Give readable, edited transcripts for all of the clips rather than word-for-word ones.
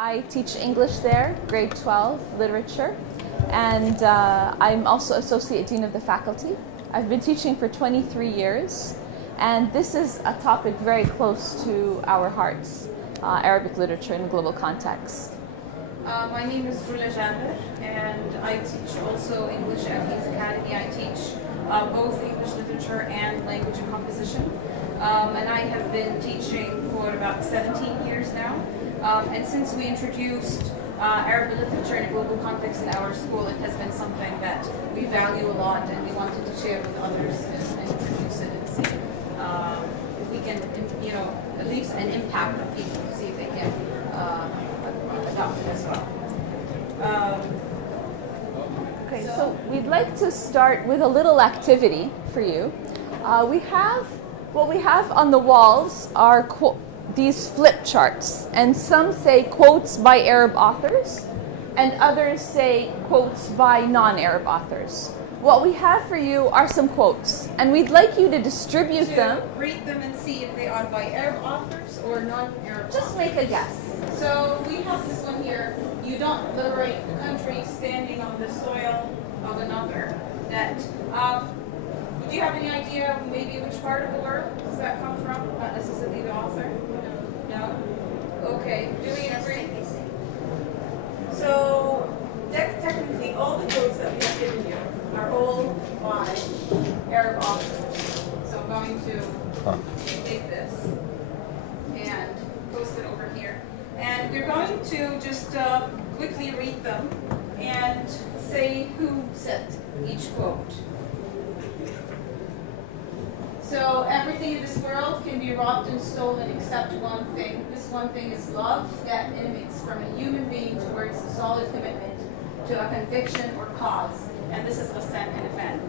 I teach English there, grade 12, literature, and I'm also Associate Dean of the Faculty. I've been teaching for 23 years, and this is a topic very close to our hearts, Arabic literature in a global context. My name is Lilli Audeh, and I teach also English at Hayes Academy. I teach both English literature and language and composition. And I have been teaching for about 17 years now. And since we introduced Arabic literature in a global context in our school, it has been something that we value a lot, and we wanted to share with others and introduce it and see if we can, leave an impact on people to see if they can adopt it as well. Okay, so we'd like to start with a little activity for you. What we have on the walls are these flip charts, and some say quotes by Arab authors, and others say quotes by non-Arab authors. What we have for you are some quotes, and we'd like you to distribute them. Read them and see if they are by Arab authors or non-Arab. Just make a guess. So we have this one here. You don't liberate the country standing on the soil of another. Do you have any idea of maybe which part of the world does that come from? Not necessarily the author? No? Okay. Do we agree? So technically all the quotes that we have given you are all by Arab authors. So I'm going to take this and post it over here. And we're going to just quickly read them and say who said each quote. So everything in this world can be robbed and stolen except one thing. This one thing is love that emanates from a human being towards a solid commitment to a conviction or cause. And this is Ghassan Kanafan.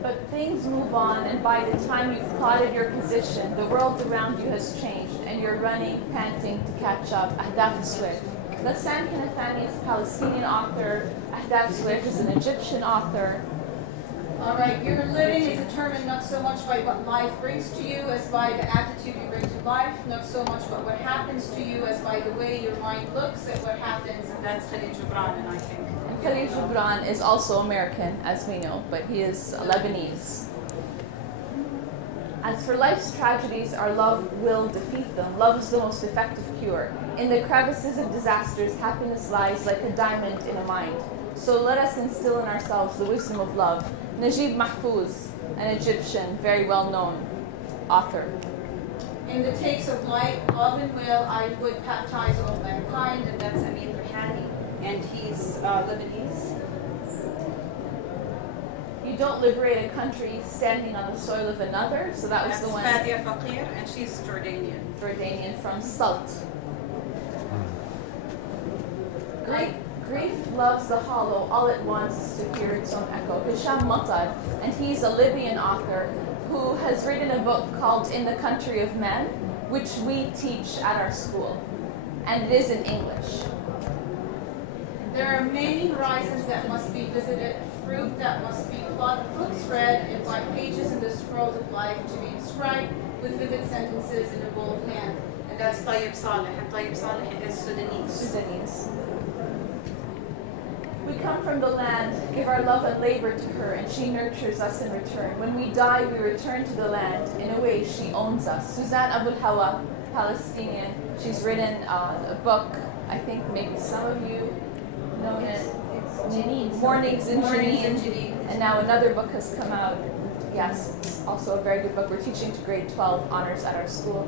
But things move on, and by the time you've plotted your position, the world around you has changed, and you're running, panting to catch up. Ahdaf Swift. Ghassan Kanafani is a Palestinian author. Ahdaf Swift is an Egyptian author. All right, your living is determined not so much by what life brings to you as by the attitude you bring to life, not so much by what happens to you as by the way your mind looks at what happens, and that's Khalil Gibran, I think. And Khalil Gibran is also American, as we know, but he is Lebanese. As for life's tragedies, our love will defeat them. Love is the most effective cure. In the crevices of disasters, happiness lies like a diamond in a mind. So let us instill in ourselves the wisdom of love. Najib Mahfouz, an Egyptian, very well-known author. In the takes of light, love and will, I would baptize all mankind, and that's Amin Rihani, and he's Lebanese. You don't liberate a country standing on the soil of another, so that was the one. That's Fadia Faqir, and she's Jordanian. Jordanian from Salt. Grief loves the hollow, all it wants is to hear its own echo. Hisham Matar, and he's a Libyan author who has written a book called In the Country of Men, which we teach at our school, and it is in English. There are many horizons that must be visited, fruit that must be plucked, books read, and white pages in the scrolls of life to be inscribed with vivid sentences in a bold hand. And that's Tayyib Saleh, and Tayyib Saleh is Sudanese. We come from the land, give our love and labor to her, and she nurtures us in return. When we die, we return to the land. In a way, she owns us. Suzanne Abul Hawa, Palestinian. She's written a book, I think maybe some of you know it. Mornings in Janine. And now another book has come out. Yes, it's also a very good book. We're teaching to grade 12 honors at our school.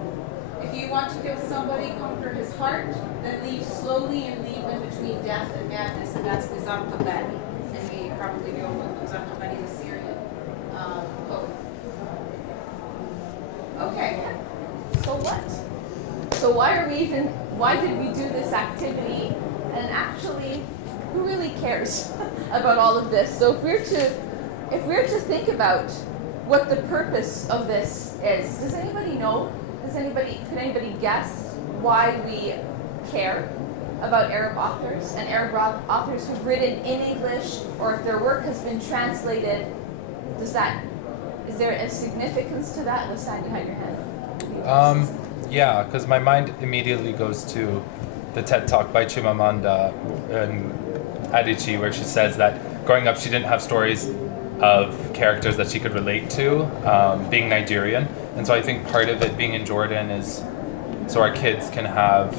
If you want to kill somebody, conquer his heart, then leave slowly and leave him between death and madness, and that's Nizar Qabbani. And we probably know Nizar Qabbani is a Syrian poet. Okay. So what? So why did we do this activity? And actually, who really cares about all of this? So if we're to think about what the purpose of this is, does anybody know? Could anybody guess why we care about Arab authors and Arab authors who've written in English, or if their work has been translated? Is there a significance to that? Ghassan, you had your hand up. Yeah, because my mind immediately goes to the TED Talk by Chimamanda and Adichie, where she says that growing up she didn't have stories of characters that she could relate to, being Nigerian. And so I think part of it being in Jordan is so our kids can have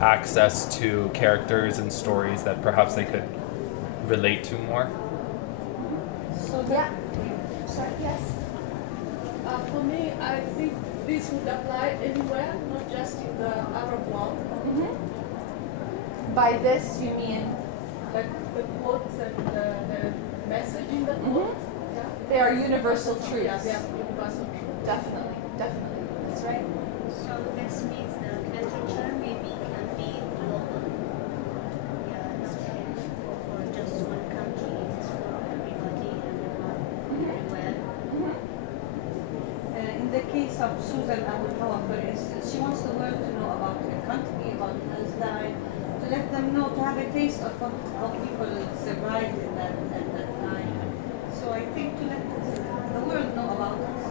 access to characters and stories that perhaps they could relate to more. So Yeah. Sorry, yes. for me, I think this would apply anywhere, not just in the Arab world. By this, you mean Like the quotes and the message in the quotes. Yeah. they are universal truths. Yeah, they are universal truth. Definitely, definitely. That's right. So this means the literature maybe can be global. Yeah, it's for just one country. It's for everybody, everyone, everywhere. In the case of Susan Abu Hawa, for instance, she wants the world to know about her country, about Palestine, to let them know, to have a taste of how people survived in at that time. So I think to let the world know about us.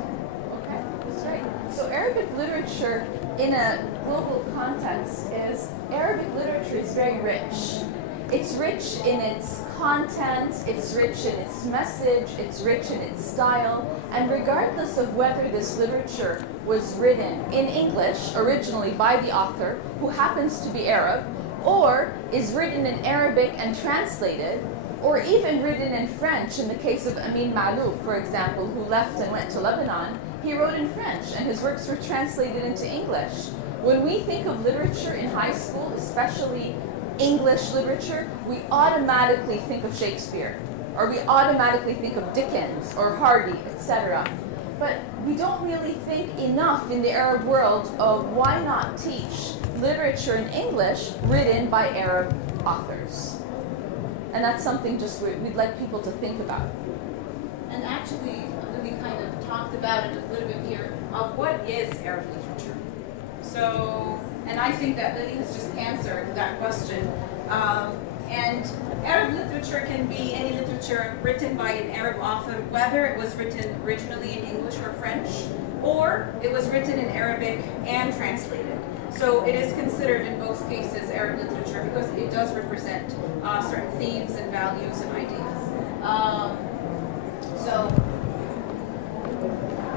Okay, that's right. So Arabic literature in a global context is Arabic literature is very rich. It's rich in its content, it's rich in its message, it's rich in its style, and regardless of whether this literature was written in English originally by the author, who happens to be Arab, or is written in Arabic and translated, or even written in French in the case of Amin Malouf, for example, who left and went to Lebanon, he wrote in French and his works were translated into English. When we think of literature in high school, especially English literature, we automatically think of Shakespeare, or we automatically think of Dickens or Hardy, etc. But we don't really think enough in the Arab world of why not teach literature in English written by Arab authors. And that's something just we'd like people to think about. And actually, Lilli kind of talked about it a little bit here of what is Arab literature. So, and I think that Lilli has just answered that question. And Arab literature can be any literature written by an Arab author, whether it was written originally in English or French, or it was written in Arabic and translated. So it is considered in both cases Arab literature because it does represent certain themes and values and ideas.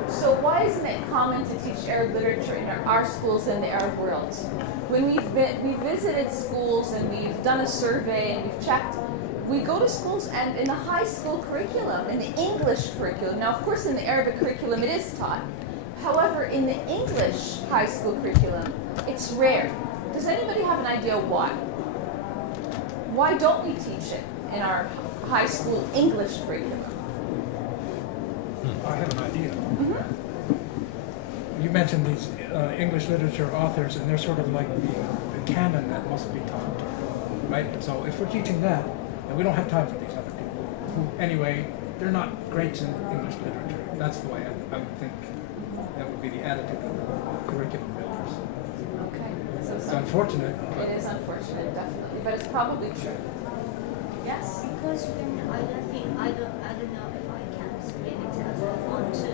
So why isn't it common to teach Arab literature in our schools in the Arab world? When we've visited schools and we've done a survey and we've checked, we go to schools and in the high school curriculum, in the English curriculum, now of course in the Arabic curriculum it is taught, however in the English high school curriculum, it's rare. Does anybody have an idea why? Why don't we teach it in our high school English curriculum? I have an idea. You mentioned these English literature authors, and they're sort of like the canon that must be taught, right? And so if we're teaching that, and we don't have time for these other people, who anyway, they're not greats in English literature. That's the way I would think that would be the attitude of the curriculum builders. Okay. It's unfortunate. It is unfortunate, definitely, but it's probably true. Yes? Because when I don't think I don't know if I can explain it as I want to,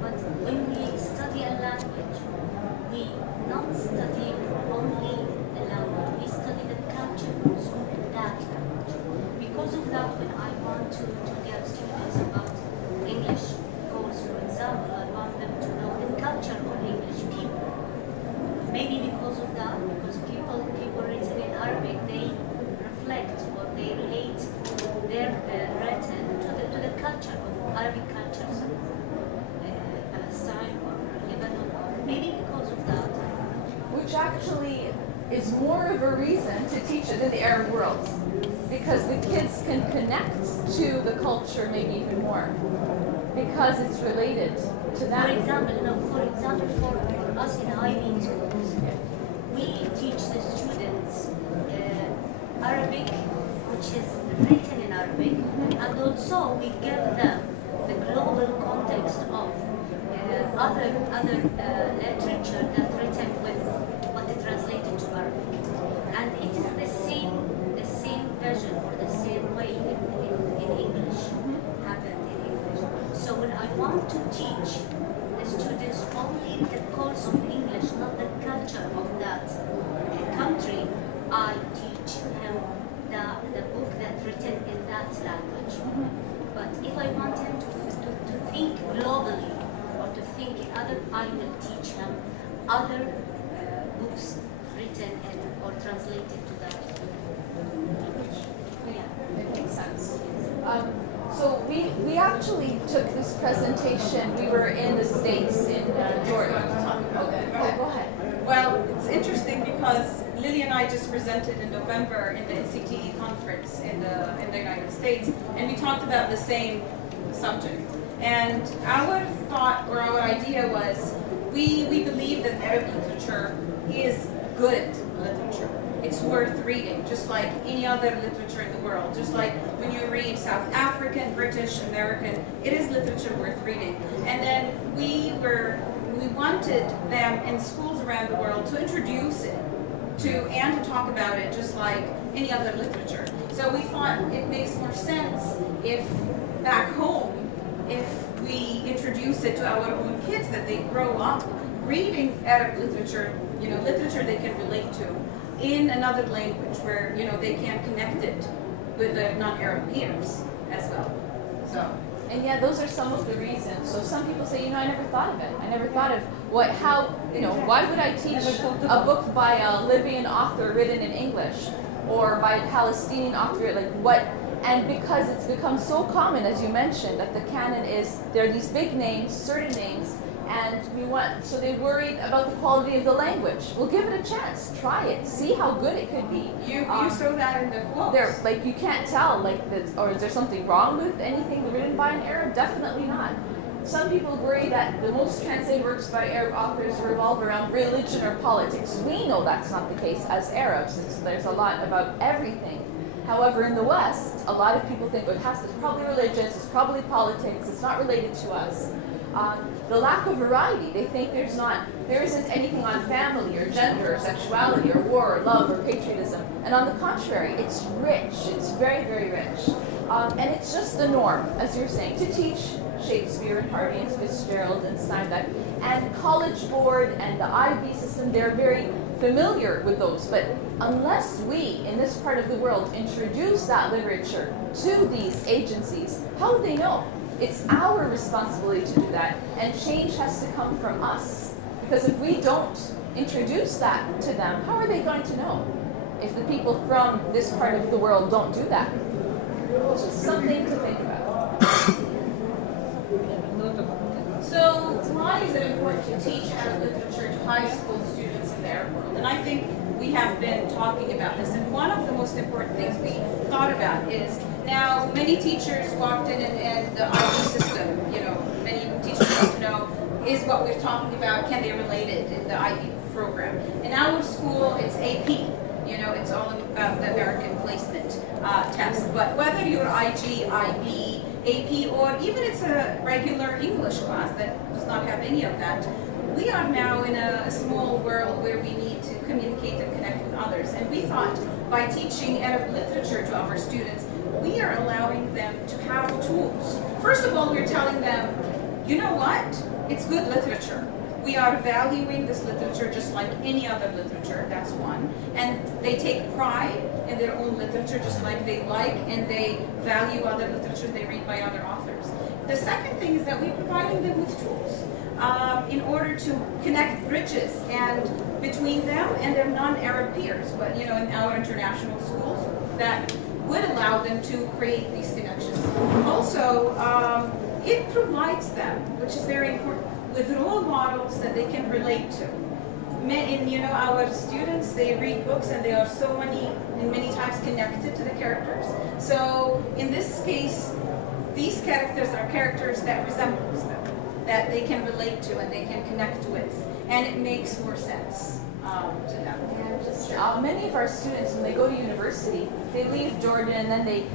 but when we study a language, we not study only the language, we study the culture also in that language. Because of that, when I want to give students about English course, for example, I want them to know the culture of English people. Maybe because of that, because people written in Arabic, they reflect or they relate their written to the culture of Arabic cultures of Palestine or Lebanon. Maybe because of that. Which actually is more of a reason to teach it in the Arab world, because the kids can connect to the culture maybe even more, because it's related to For that. example, for us in IB schools, we teach the students Arabic, which is written in Arabic, and also we give them the global context of other literature that's written with what is translated to Arabic, and it is the same version or the same way in English happened in English. So when I want to teach the students only the course of English, not the I teach him the book that's written in that language. But if I want him to think globally or to think in other, I will teach him other books written in or translated to that language. Yeah. It makes sense. So we actually took this presentation. We were in the States in Jordan. Okay, go ahead. Well, it's interesting because Lilli and I just presented in November in the NCTE conference in the United States, and we talked about the same subject. And our thought or our idea was we believe that Arab literature is good literature. It's worth reading, just like any other literature in the world. Just like when you read South African, British, American, it is literature worth reading. And then we wanted them in schools around the world to introduce it and to talk about it just like any other literature. So we thought it makes more sense if back home, if we introduce it to our own kids, that they grow up reading Arab literature, literature they can relate to in another language where, they can connect it with their non-Arab peers as well. So. And yeah, those are some of the reasons. So some people say, I never thought of it. I never thought of why would I teach a book by a Libyan author written in English or by a Palestinian author, and because it's become so common, as you mentioned, that the canon there are these big names, certain names, and so they worried about the quality of the language. Well, give it a chance, try it, see how good it could be. You saw that in the quotes. You can't tell, or is there something wrong with anything written by an Arab? Definitely not. Some people worry that the most translated works by Arab authors revolve around religion or politics. We know that's not the case as Arabs, since there's a lot about everything. However, in the West, a lot of people think, it's probably religious, it's probably politics, it's not related to us. The lack of variety, they think there isn't anything on family or gender or sexuality or war or love or patriotism. And on the contrary, it's rich, it's very, very rich. And it's just the norm, as you're saying, to teach Shakespeare and Hardy and Fitzgerald and Steinbeck. And College Board and the IB system, they're very familiar with those. But unless we, in this part of the world, introduce that literature to these agencies, how do they know? It's our responsibility to do that, and change has to come from us. Because if we don't introduce that to them, how are they going to know? If the people from this part of the world don't do that. It's just something to think about. So why is it important to teach Arab literature to high school students in the Arab world? And I think we have been talking about this, and one of the most important things we thought about is now many teachers walked in and the IB system, many teachers want to know, is what we're talking about, can they relate it in the IB program? In our school, it's AP. It's all about the American placement test. But whether you're IG, IB, AP, or even it's a regular English class that does not have any of that, we are now in a small world where we need to communicate and connect with others. And we thought by teaching Arab literature to our students, we are allowing them to have tools. First of all, we're telling them, you know what? It's good literature. We are valuing this literature just like any other literature, that's one. And they take pride in their own literature just like they like and they value other literature they read by other authors. The second thing is that we're providing them with tools in order to connect bridges and between them and their non-Arab peers, but in our international schools that would allow them to create these connections. Also, it provides them, which is very important, with role models that they can relate to. Our students, they read books and they are many times connected to the characters. So in this case, these characters are characters that resemble them, that they can relate to and they can connect with, and it makes more sense to them. Many of our students, when they go to university, they leave Jordan and then they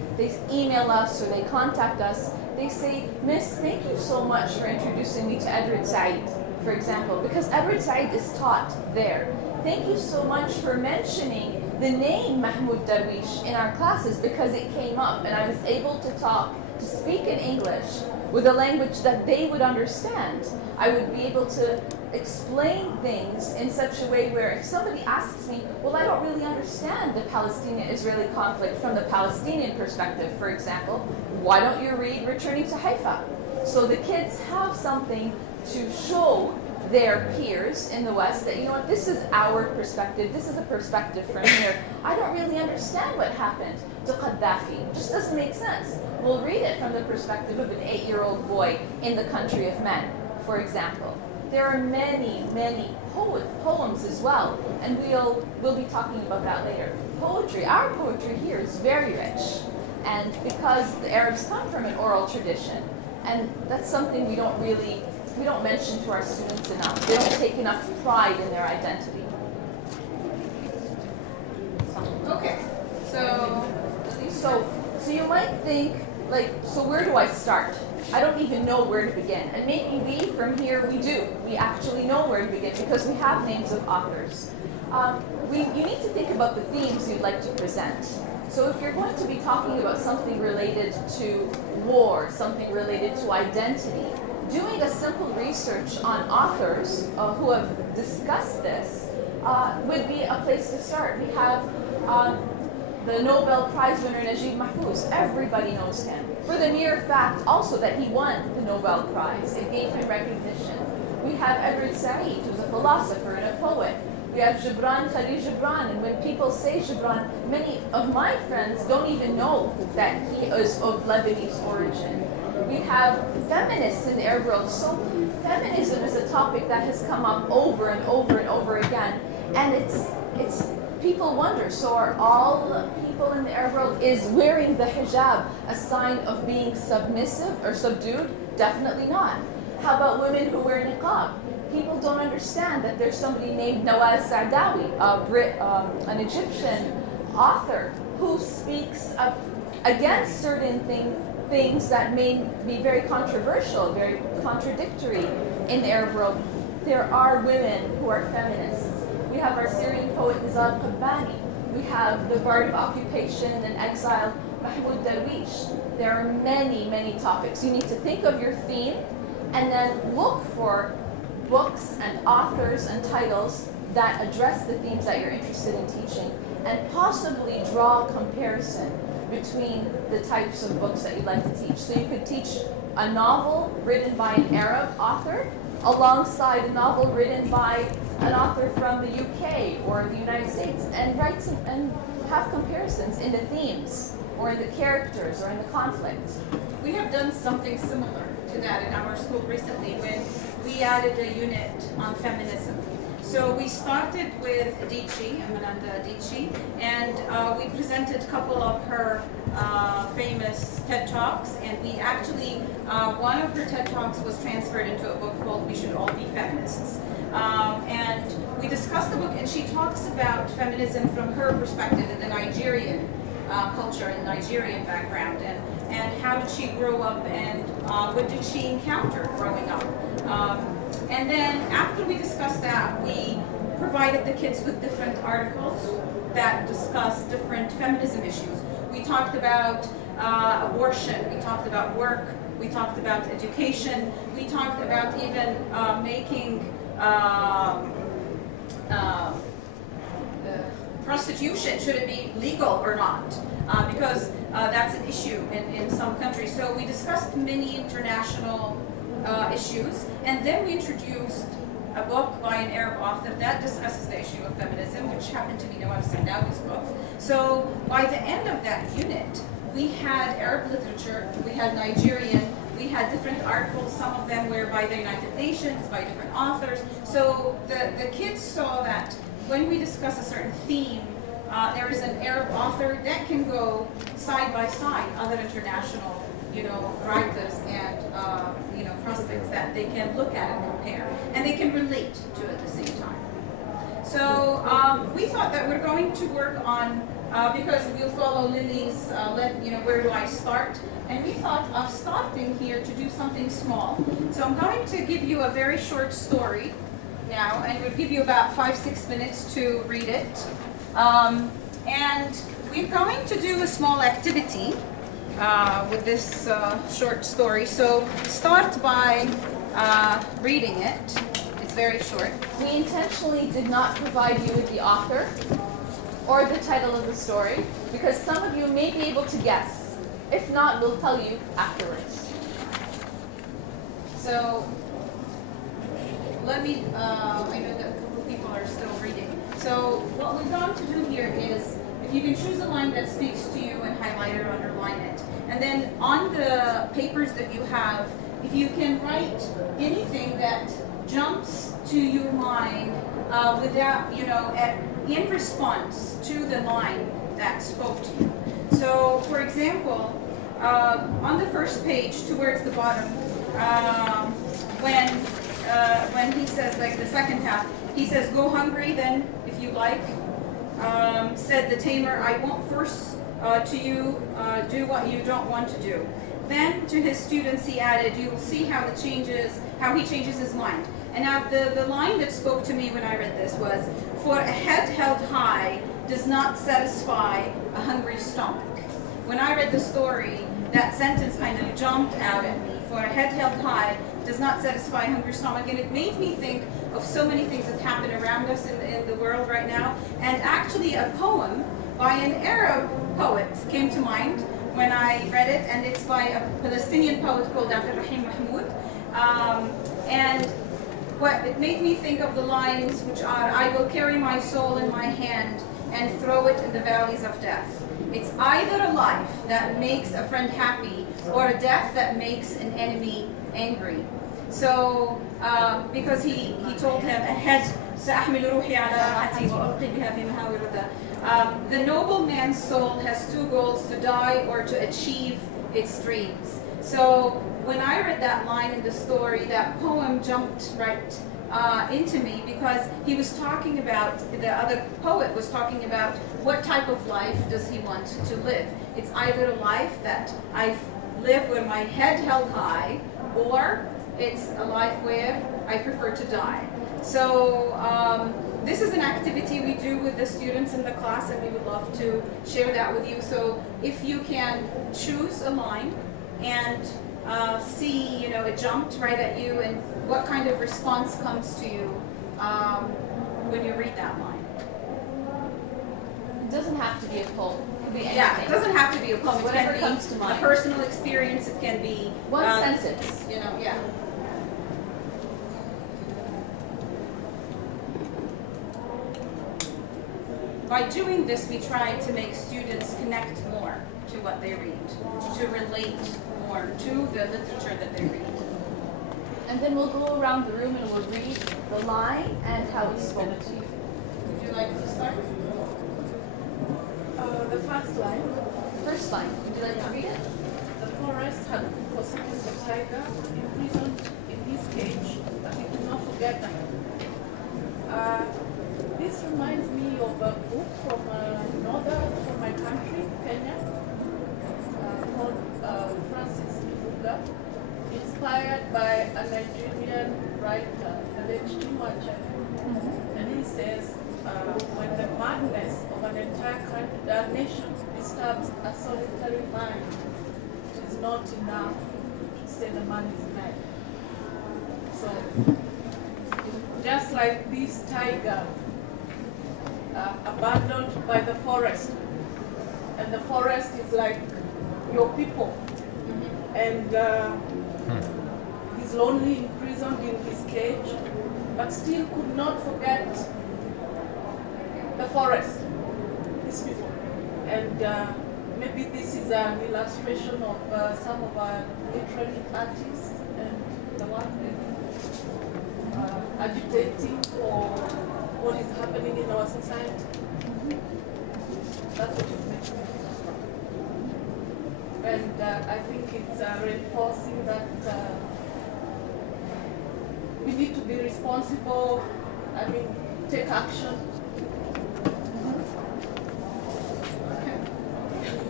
email us or they contact us. They say, Miss, thank you so much for introducing me to Edward Said, for example, because Edward Said is taught there. Thank you so much for mentioning the name Mahmoud Darwish in our classes because it came up and I was able to speak in English with a language that they would understand. I would be able to explain things in such a way where if somebody asks me, well, I don't really understand the Palestinian-Israeli conflict from the Palestinian perspective, for example, why don't you read Returning to Haifa? So the kids have something to show their peers in the West that, you know what, this is our perspective, this is a perspective from here. I don't really understand what happened to Gaddafi. It just doesn't make sense. We'll read it from the perspective of an 8-year-old boy in the country of men, for example. There are many, many poems as well, and we'll be talking about that later. Poetry, our poetry here is very rich, and because the Arabs come from an oral tradition, and that's something we don't mention to our students enough. They don't take enough pride in their identity. Okay, so So you might think, like, so where do I start? I don't even know where to begin. And maybe we, from here, we do. We actually know where to begin because we have names of authors. You need to think about the themes you'd like to present. So if you're going to be talking about something related to war, something related to identity, doing a simple research on authors who have discussed this would be a place to start. We have the Nobel Prize winner Najib Mahfouz. Everybody knows him. For the mere fact also that he won the Nobel Prize. It gave him recognition. We have Edward Said, who's a philosopher and a poet. We have Gibran Khalil Gibran, and when people say Gibran, many of my friends don't even know that he is of Lebanese origin. We have feminists in the Arab world. So feminism is a topic that has come up over and over and over again. And it's people wonder, so are all people in the Arab world, is wearing the hijab a sign of being submissive or subdued? Definitely not. How about women who wear niqab? People don't understand that there's somebody named Nawal Saadawi, an Egyptian author, who speaks against certain things that may be very controversial, very contradictory in the Arab world. There are women who are feminists. We have our Syrian poet Nizar Qabbani. We have the bard of occupation and exile Mahmoud Darwish. There are many, many topics. You need to think of your theme and then look for books and authors and titles that address the themes that you're interested in teaching, and possibly draw a comparison between the types of books that you'd like to teach. So you could teach a novel written by an Arab author alongside a novel written by an author from the UK or the United States, and write and have comparisons in the themes or in the characters or in the conflict. we have done something similar to that in our school recently when we added a unit on feminism. So we started with Adichie, Amananda Adichie, and we presented a couple of her famous TED Talks, and we actually, one of her TED Talks was transferred into a book called We Should All Be Feminists. And we discussed the book, and she talks about feminism from her perspective in the Nigerian culture and Nigerian background, and how did she grow up, and what did she encounter growing up. And then after we discussed that, we provided the kids with different articles that discuss different feminism issues. We talked about abortion, we talked about work, we talked about education, we talked about even making prostitution, should it be legal or not, because that's an issue in some countries. So we discussed many international issues, and then we introduced a book by an Arab author that discusses the issue of feminism, which happened to be Nawal Saadawi's book. So by the end of that unit, we had Arab literature, we had Nigerian, we had different articles, some of them were by the United Nations, by different authors. So the kids saw that when we discuss a certain theme, there is an Arab author that can go side by side other international writers and prospects that they can look at and compare, and they can relate to at the same time. So we thought that we're going to work on, because we'll follow Lilli's, where do I start? And we thought of starting here to do something small. So I'm going to give you a very short story now, and we'll give you about 5-6 minutes to read it. And we're going to do a small activity. with this short story. So start by reading it. It's very short. We intentionally did not provide you with the author or the title of the story because some of you may be able to guess. If not, we'll tell you afterwards. So let me, I know that a couple of people are still reading. So what we're going to do here is, if you can choose a line that speaks to you and highlight it or underline it. And then on the papers that you have, if you can write anything that jumps to your mind without, in response to the line that spoke to you. So for example, on the first page towards the bottom, when he says, like the second half, he says, "Go hungry then, if you like." Said the tamer, "I won't force to you do what you don't want to do." Then to his students he added, "You will see how he changes his mind." And now the line that spoke to me when I read this was, "For a head held high does not satisfy a hungry stomach." When I read the story, that sentence kind of jumped out at me. For a head held high does not satisfy a hungry stomach. And it made me think of so many things that happen around us in the world right now. And actually a poem by an Arab poet came to mind when I read it. And it's by a Palestinian poet called Abdurrahim Mahmoud. And what it made me think of the lines which are, "I will carry my soul in my hand and throw it in the valleys of death. It's either a life that makes a friend happy or a death that makes an enemy angry." So, because he told him, "سأحمل روحي على راحتي وألقي بها في مهاوي الردى." The noble man's soul has two goals: to die or to achieve its dreams. So when I read that line in the story, that poem jumped right into me, because he was talking about, the other poet was talking about, what type of life does he want to live? It's either a life that I live with my head held high, or it's a life where I prefer to die. So this is an activity we do with the students in the class, and we would love to share that with you. So if you can choose a line and see, it jumped right at you, and what kind of response comes to you when you read that line. It doesn't have to be a poem. It could be anything. Yeah, it doesn't have to be a poem. It Whatever can comes to be mind. a personal experience. It can be One sentence. Yeah. By doing this, we try to make students connect more to what they read, to relate more to the literature that they read. And then we'll go around the room and we'll read the line and how it spoke to you. Would you like to start? The first line, First line, would you like to read it? the forest had forsaken the tiger, imprisoned in his cage, but he could not forget them. This reminds me of a book from from my country, Kenya, called Francis Ibuga, inspired by a Nigerian writer, the late Chinua. And he says, when the madness of an entire nation disturbs a solitary mind, it is not enough to say the man is mad. So, just like this tiger, abandoned by the forest, and the forest is like your people, and he's lonely, imprisoned in his cage, but still could not forget the forest, his people. And maybe this is an illustration of some of our literary artists and the one agitating for what is happening in our society. That's what it makes me feel. And I think it's reinforcing that we need to be responsible, take action.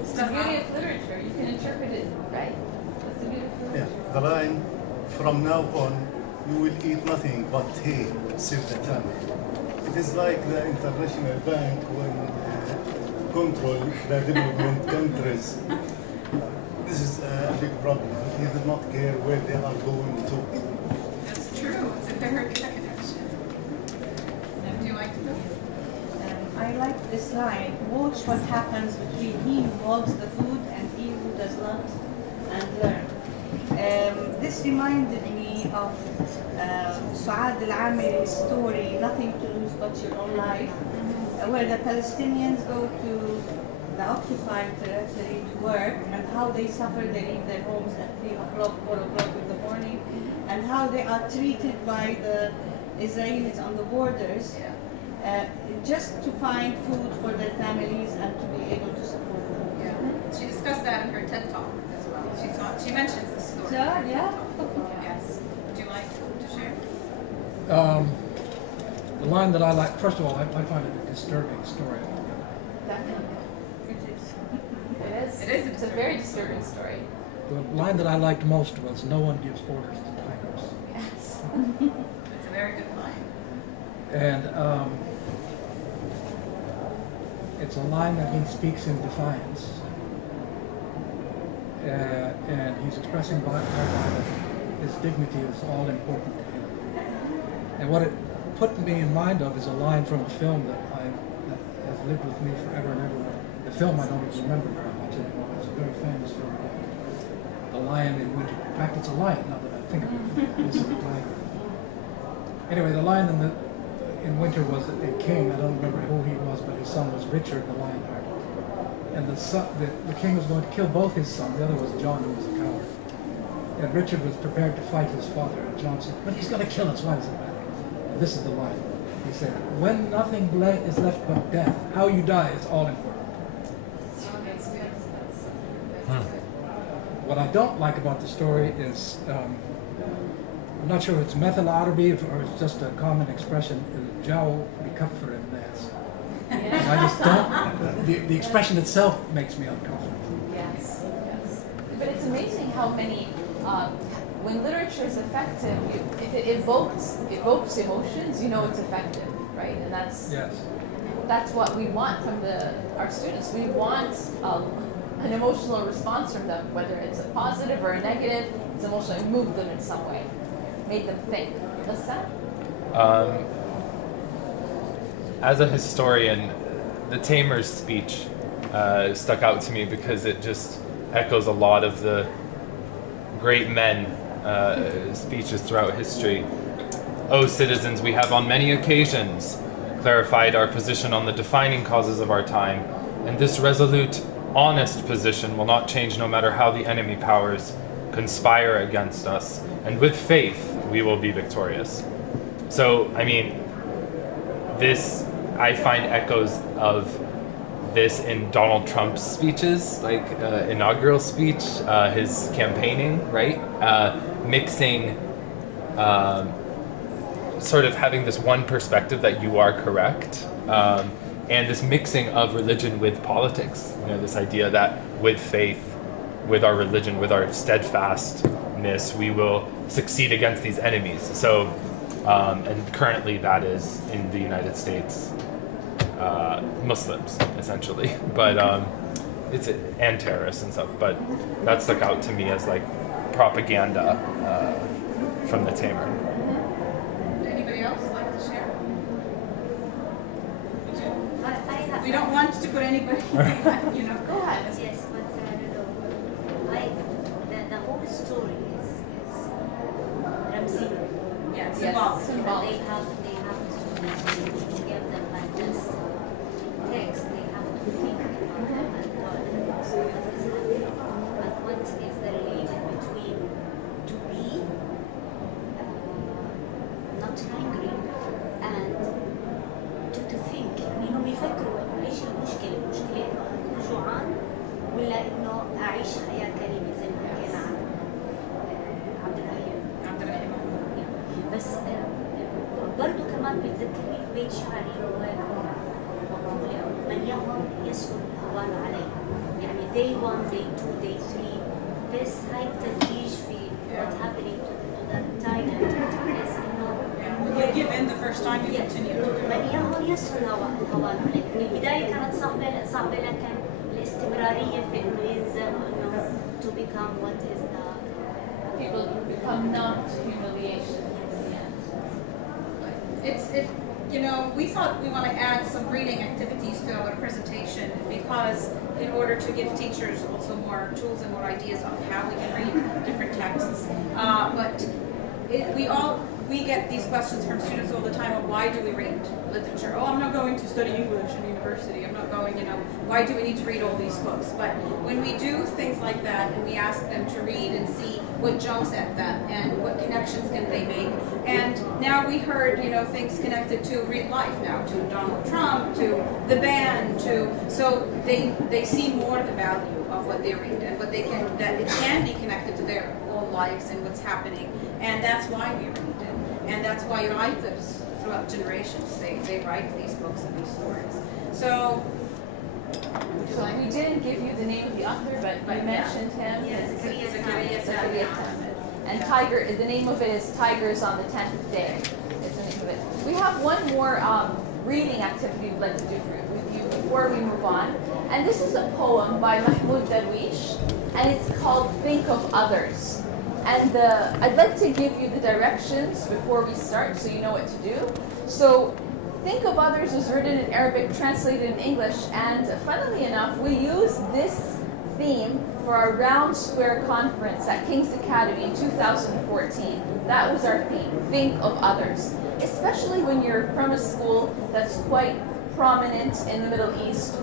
It's the beauty of literature. You can interpret it, right? That's the beauty of literature. Yeah, the line, "From now on, you will eat nothing but hay," said the tanner. It is like the international bank when control the development countries. This is a big problem. He did not care where they are going to. That's true. It's a very good connection. And do you like to go? I like this line. Watch what happens between he who holds the food and he who does not, and learn. This reminded me of Saad al-Amiri's story, Nothing to Lose But Your Own Life, where the Palestinians go to the occupied territory to work, and how they suffer. They leave their homes at 3 o'clock, 4 o'clock in the morning, and how they are treated by the Israelis on the borders, just to find food for their families and to be able to support them. Yeah. She discussed that in her TED Talk as well. She mentions the story. Yeah, yeah. Yes. Would you like to share? The line that I like, first of all, I find it a disturbing story. It is. It is. It is. It's a very disturbing story. The line that I liked most was, "No one gives orders to tigers." Yes. It's a very good line. And it's a line that he speaks in defiance. And he's expressing by that his dignity is all important to him. And what it put me in mind of is a line from a film that has lived with me forever and ever. The film I don't even remember very much anymore. It's a very famous film called The Lion in Winter. In fact, it's a lion now that I think of it. It's a tiger. Anyway, the lion in winter was a king. I don't remember who he was, but his son was Richard the Lionheart. And the king was going to kill both his sons. The other was John, who was a coward. And Richard was prepared to fight his father. And John said, "But he's going to kill us. Why does it matter?" And this is the line. He said, "When nothing is left but death, how you die is all important." What I don't like about the story is, I'm not sure if it's Methyl Arabic or it's just a common expression, is "Jao bikafr nas." And I just don't, the expression itself makes me uncomfortable. Yes. Yes. But it's amazing how many, when literature is effective, if it evokes emotions, you know it's effective, right? And that's what we want from our students. We want an emotional response from them, whether it's a positive or a negative. It's emotionally moved them in some way, made them think. What's that? As a historian, the Tamer's speech stuck out to me because it just echoes a lot of the great men speeches throughout history. "O citizens, we have on many occasions clarified our position on the defining causes of our time, and this resolute, honest position will not change no matter how the enemy powers conspire against us, and with faith we will be victorious." So, I mean, this, I find echoes of this in Donald Trump's speeches, like inaugural speech, his campaigning, right? Mixing, sort of having this one perspective that you are correct, and this mixing of religion with politics. You know, this idea that with faith, with our religion, with our steadfastness, we will succeed against these enemies. So, and currently that is in the United States, Muslims essentially, but and terrorists and stuff. But that stuck out to me as like propaganda from the Tamer. Would anybody else like to share? We I don't want to put anybody, you know. Go ahead. yes, but I don't know. The whole story is Ramsey. Yeah, it's Yes. symbolic. Symbolic. They have to give them like this text. They have to think about what is happening and what is the relation between to be not angry and to think. انهم يفكروا انه ايش المشكله؟ المشكله انه اكون جوعان ولا انه اعيش حياه كريمه زي ما حكينا عن عبد الرحيم. عبد الرحيم. بس برضه كمان بتذكرني في بيت شعري مقولة من يهون يسهل الهوان عليه. يعني day 1, day 2, day 3 بس هاي التدريج في what happening to that Thailand is انه You give in the first time, you Yes. continue to do it. من يهون يسهل الهوان عليه. من البداية كانت صعبة لكن الاستمرارية في إنه يلزم إنه to become what is the People become numb to humiliation in the end. We thought we want to add some reading activities to our presentation because in order to give teachers also more tools and more ideas of how we can read different texts. We get these questions from students all the time of why do we read literature? Oh, I'm not going to study English in university. I'm not going, why do we need to read all these books? But when we do things like that and we ask them to read and see what jumps at them and what connections can they make. And now we heard, things connected to real life now, to Donald Trump, to the band, so they see more the value of what they read and that it can be connected to their own lives and what's happening. And that's why we read it. And that's why writers throughout generations, they write these books and these stories. So we didn't give you the name of the author, but you mentioned him. Yes, Zakaria Ahmed. And Tiger, the name of it is Tigers on the 10th Day, is the name of it. We have one more reading activity we'd like to do with you before we move on. And this is a poem by Mahmoud Darwish, and it's called Think of Others. And I'd like to give you the directions before we start so you know what to do. So Think of Others was written in Arabic, translated in English, and funnily enough, we used this theme for our Round Square conference at King's Academy in 2014. That was our theme, Think of Others. Especially when you're from a school that's quite prominent in the Middle East,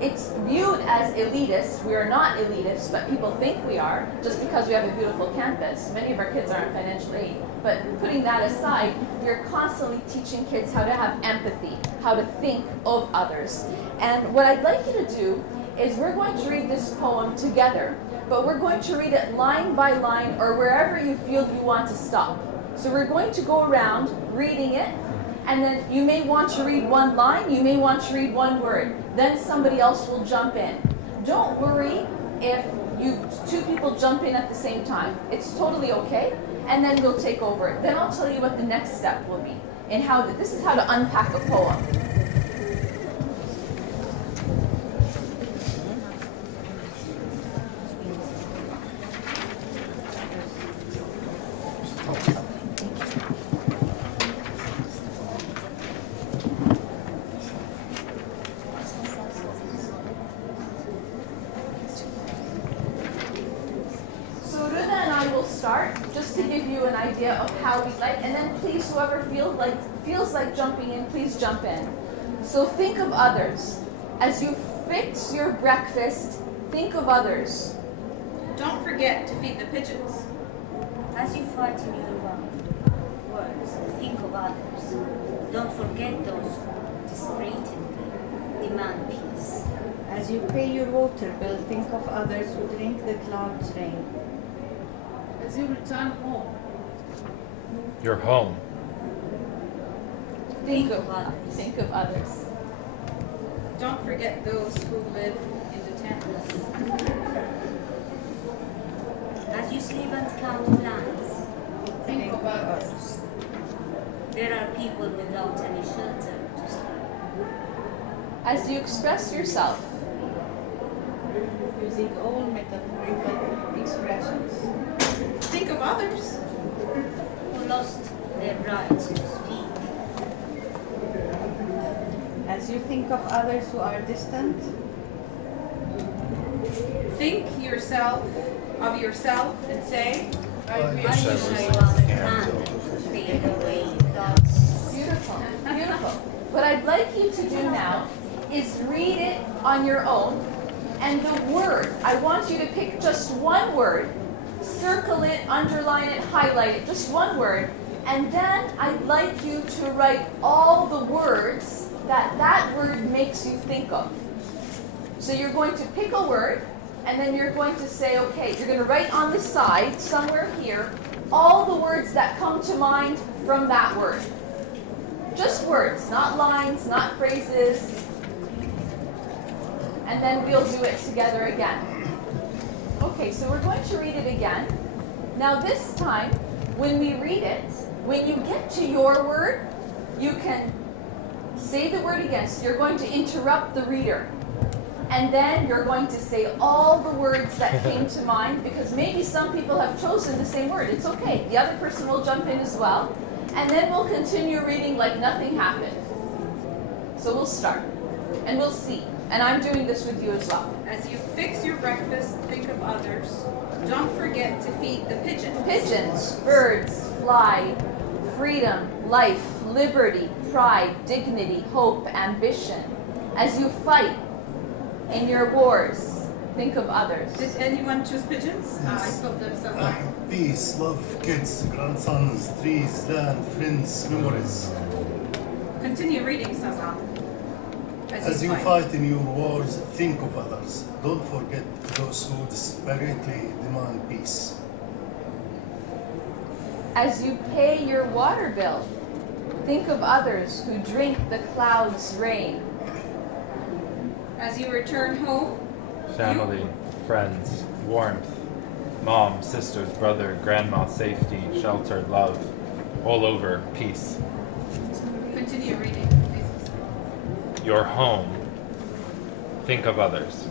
it's viewed as elitist. We are not elitist, but people think we are, just because we have a beautiful campus. Many of our kids are on financial aid. But putting that aside, we're constantly teaching kids how to have empathy, how to think of others. And what I'd like you to do is we're going to read this poem together, but we're going to read it line by line or wherever you feel you want to stop. So we're going to go around reading it, and then you may want to read one line, you may want to read one word. Then somebody else will jump in. Don't worry if two people jump in at the same time. It's totally okay, and then we'll take over. Then I'll tell you what the next step will be, and this is how to unpack a poem. Just to give you an idea of how we like, and then please, whoever feels like jumping in, please jump in. So think of others. As you fix your breakfast, think of others. don't forget to feed the pigeons. As you fight in your words, think of others. Don't forget those who desperately demand peace. As you pay your water bill, think of others who drink the clouds' rain. As you return home, Your home. Think of others. Don't forget those who live in the tents. As you sleep and count plants, think of others. there are people without any shelter to sleep. As you express yourself, Using all metaphorical expressions. Think of others. Who lost their rights to speak. As you think of others who are distant, Think of yourself and say, I wish I I wish I was. was a candle to fade away thoughts. beautiful, beautiful. What I'd like you to do now is read it on your own, and the word, I want you to pick just one word, circle it, underline it, highlight it, just one word, and then I'd like you to write all the words that word makes you think of. So you're going to pick a word, and then you're going to say, okay, you're going to write on the side, somewhere here, all the words that come to mind from that word. Just words, not lines, not phrases. And then we'll do it together again. Okay, so we're going to read it again. Now this time, when we read it, when you get to your word, you can say the word again. So you're going to interrupt the reader. And then you're going to say all the words that came to mind, because maybe some people have chosen the same word. It's okay. The other person will jump in as well. And then we'll continue reading like nothing happened. So we'll start. And we'll see. And I'm doing this with you as well. As you fix your breakfast, think of others. Don't forget to feed the pigeons. Pigeons, birds, fly, freedom, life, liberty, pride, dignity, hope, ambition. As you fight in your wars, think of others. Did anyone choose pigeons? I thought them so well. Peace, love, kids, grandsons, trees, land, friends, memories. Continue reading, Sazan. As you fight in your wars, think of others. Don't forget those who desperately demand peace. As you pay your water bill, think of others who drink the clouds' rain. As you return home, Family, friends, warmth, mom, sisters, brother, grandma, safety, shelter, love, all over, peace. continue reading, please. Your home, think of others.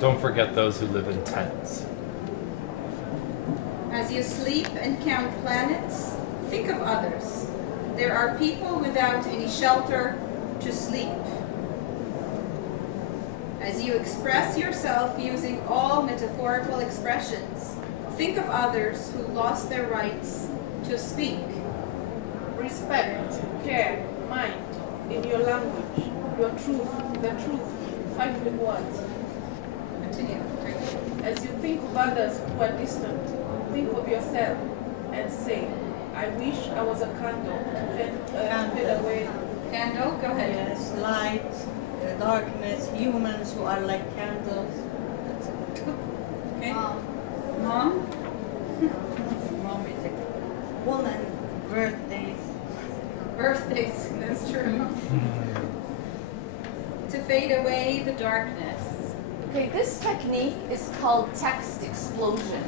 Don't forget those who live in tents. As you sleep and count planets, think of others. There are people without any shelter to sleep. As you express yourself using all metaphorical expressions, think of others who lost their rights to speak. Respect, care, mind, in your language, your truth, the truth, 5 big words. Continue. As you think of others who are distant, think of yourself and say, I wish I was a candle to fade away. Candle, go ahead. Yes, light, darkness, humans who are like candles. Okay. Mom, Mom, Mom is a woman, birthdays. birthdays, that's true. To fade away the darkness. Okay, this technique is called text explosion.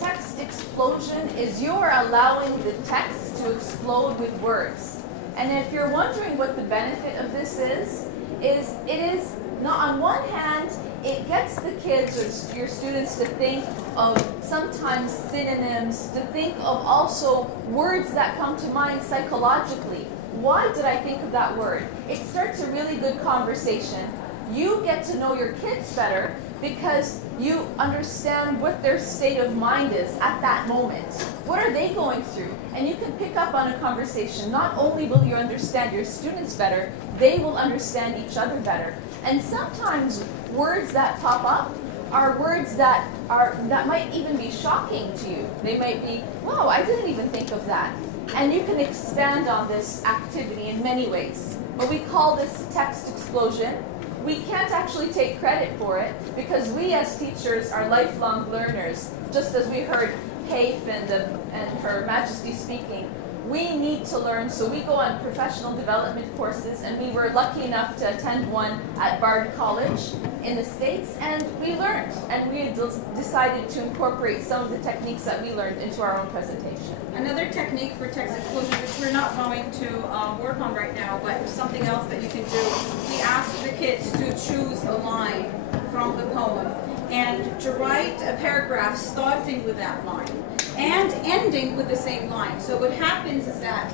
Text explosion is you're allowing the text to explode with words. And if you're wondering what the benefit of this is it is not, on one hand, it gets the kids or your students to think of sometimes synonyms, to think of also words that come to mind psychologically. Why did I think of that word? It starts a really good conversation. You get to know your kids better because you understand what their state of mind is at that moment. What are they going through? And you can pick up on a conversation. Not only will you understand your students better, they will understand each other better. And sometimes words that pop up are words that might even be shocking to you. They might be, wow, I didn't even think of that. And you can expand on this activity in many ways. But we call this text explosion. We can't actually take credit for it because we as teachers are lifelong learners. Just as we heard Haif and for Her Majesty speaking, we need to learn, so we go on professional development courses, and we were lucky enough to attend one at Bard College in the States, and we learned, and we decided to incorporate some of the techniques that we learned into our own presentation. Another technique for text explosion, which we're not going to work on right now, but something else that you can do, we ask the kids to choose a line from the poem and to write a paragraph starting with that line and ending with the same line. So what happens is that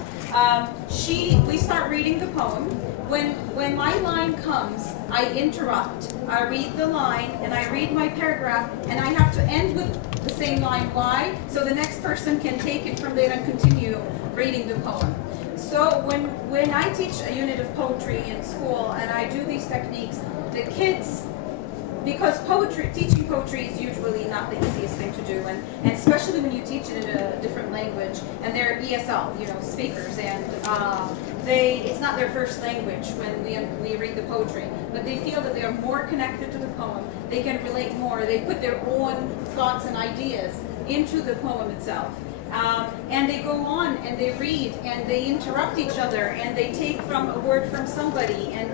we start reading the poem. When my line comes, I interrupt. I read the line and I read my paragraph, and I have to end with the same line. Why? So the next person can take it from there and continue reading the poem. So when I teach a unit of poetry in school and I do these techniques, the kids, because teaching poetry is usually not the easiest thing to do, and especially when you teach it in a different language, and they're ESL, speakers, and it's not their first language when we read the poetry, but they feel that they are more connected to the poem, they can relate more, they put their own thoughts and ideas into the poem itself. And they go on and they read and they interrupt each other and they take from a word from somebody and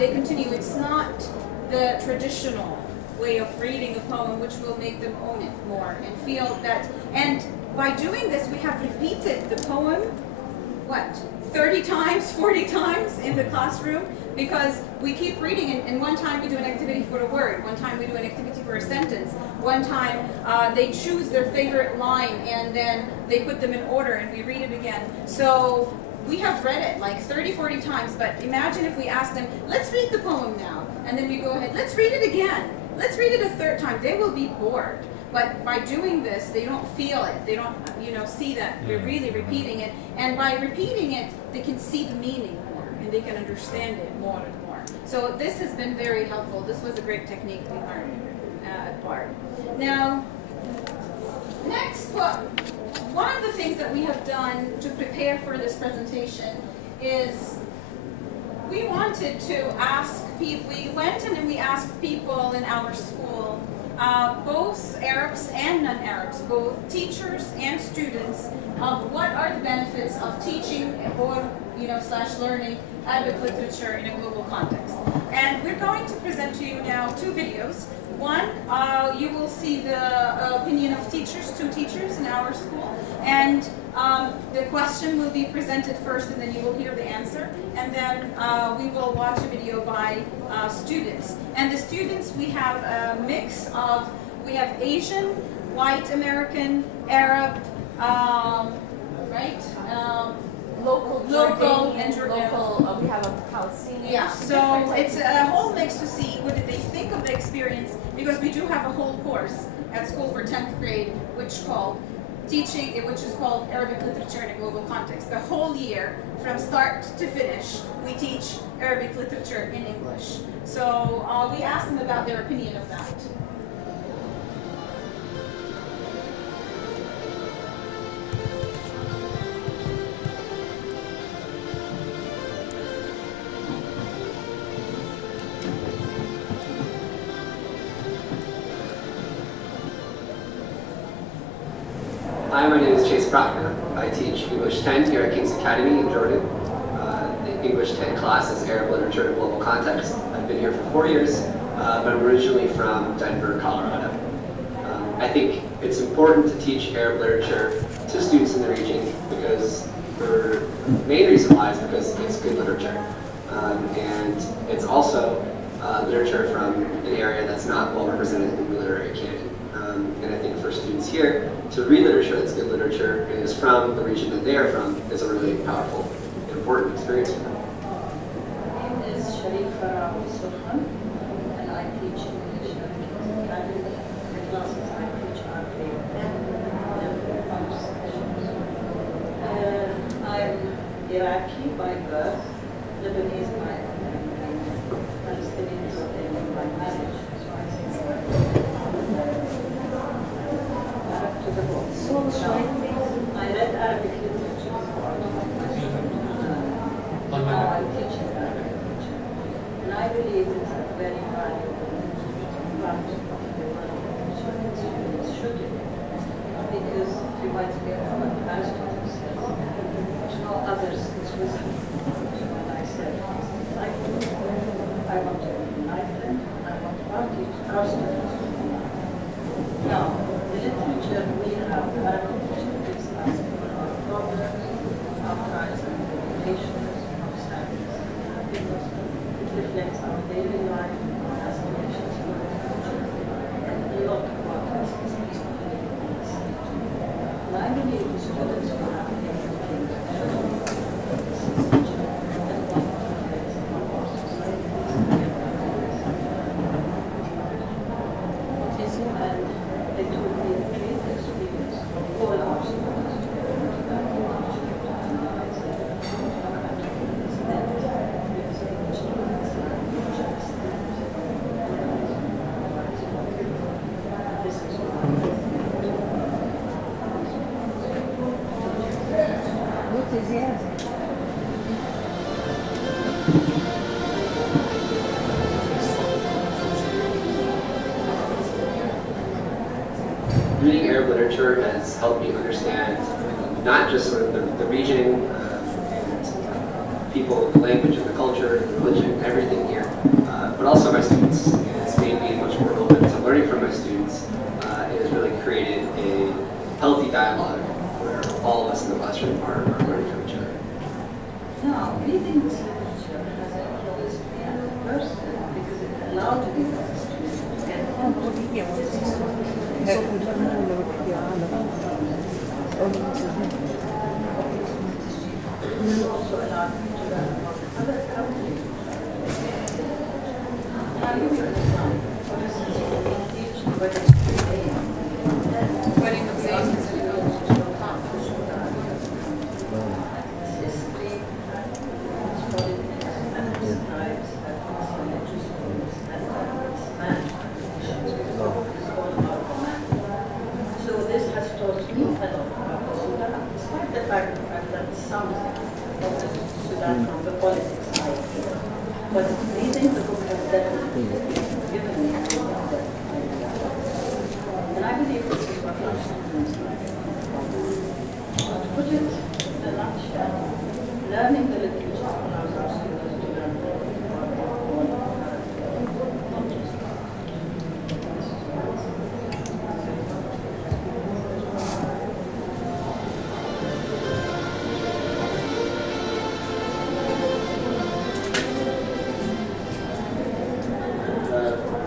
they continue. It's not the traditional way of reading a poem, which will make them own it more and feel that. And by doing this, we have repeated the poem, 30 times, 40 times in the classroom. because we keep reading, and one time we do an activity for a word, one time we do an activity for a sentence, one time they choose their favorite line and then they put them in order and we read it again. So we have read it like 30, 40 times, but imagine if we asked them, let's read the poem now, and then we go ahead, let's read it again, let's read it a third time. They will be bored. But by doing this, they don't feel it. They don't, see that we're really repeating it. And by repeating it, they can see the meaning more, and they can understand it more and more. So this has been very helpful. This was a great technique we learned at BARD. Now, next, one of the things that we have done to prepare for this presentation is we wanted to ask people, we went and we asked people in our school, both Arabs and non-Arabs, both teachers and students, of what are the benefits of teaching or / learning Arabic literature in a global context. And we're going to present to you now 2 videos. One, you will see the opinion of teachers, 2 teachers in our school, and the question will be presented first, and then you will hear the answer, and then we will watch a video by students. And the students, we have a mix of, we have Asian, white American, Arab, Local, and local. We have a Palestinian. Yeah, so it's a whole mix to see what did they think of the experience, because we do have a whole course at school for 10th grade, which is called Arabic Literature in a Global Context. The whole year, from start to finish, we teach Arabic literature in English. So we asked them about their opinion of that. Hi, my name is Chase Proctor. I teach English 10 here at King's Academy in Jordan. The English 10 class is Arab Literature in a Global Context. I've been here for 4 years, but I'm originally from Denver, Colorado. I think it's important to teach Arab literature to students in the region because the main reason why is because it's good literature. And it's also literature from an area that's not well represented in the literary canon. And I think for students here, to read literature that's good literature and is from the region that they are from is a really powerful and important experience for them. My name is Sharifa Sulhan, and I teach English at King's Academy. The classes I teach are grade 10 and conversations. I'm Iraqi by birth, Lebanese by Palestinian by marriage. To the book. I read Arabic literature. Now I'm teaching Arabic literature. And I believe it's a very valuable part of the world that students should do. Because it reminds me of what Aristotle says. There's no others is wisdom. So when I said, I want to unite them, I want to teach our students. Now, literature we have Arabic literature is us for our problems, our crimes and limitations, our sadness and happiness. It reflects our daily life, our aspirations for the future, and a lot about us as people living in this region. And I believe the students who have been should this region and want to place on our society. And it would be a great experience for all our students to learn about analyze it, understand because English students are just this is what Reading Arab literature has helped me understand not just sort of the region and people, the language and the culture, the religion, everything here, but also my students. And it's made me much more open to learning from my students. It has really created a healthy dialogue where all of us in the classroom are learning from each other. Now, reading this literature has influenced how to give that to also allowed me to learn about other countries. And I'll give you an example. For instance, when we teach wedding of the day, Wedding of the we ask Day. the students to look up to Sudan. Its history, its politics, and its tribes, and its religious groups, and its man traditions. It's all about the man. So this has taught me a lot about Sudan, despite the fact that some of Sudan from the politics side. But reading the book has definitely given me a lot of. And I believe this is what our students like. To put it in a nutshell, learning the literature allows our students to learn more about their own character, not just about. This is what it's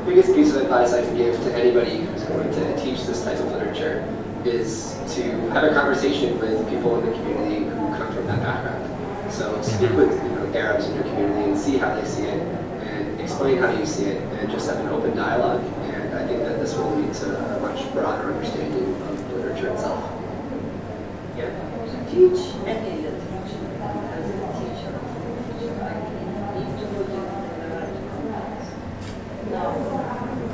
Biggest piece of advice I can give to anybody who's going to teach this type of literature is to have a conversation with people in the community who come from that background. So speak with Arabs in your community and see how they see it, and explain how you see it, and just have an open dialogue. And I think that this will lead to a much broader understanding of literature itself. Yeah. To teach any literature as a teacher of literature, I need to put it in the right context. Now,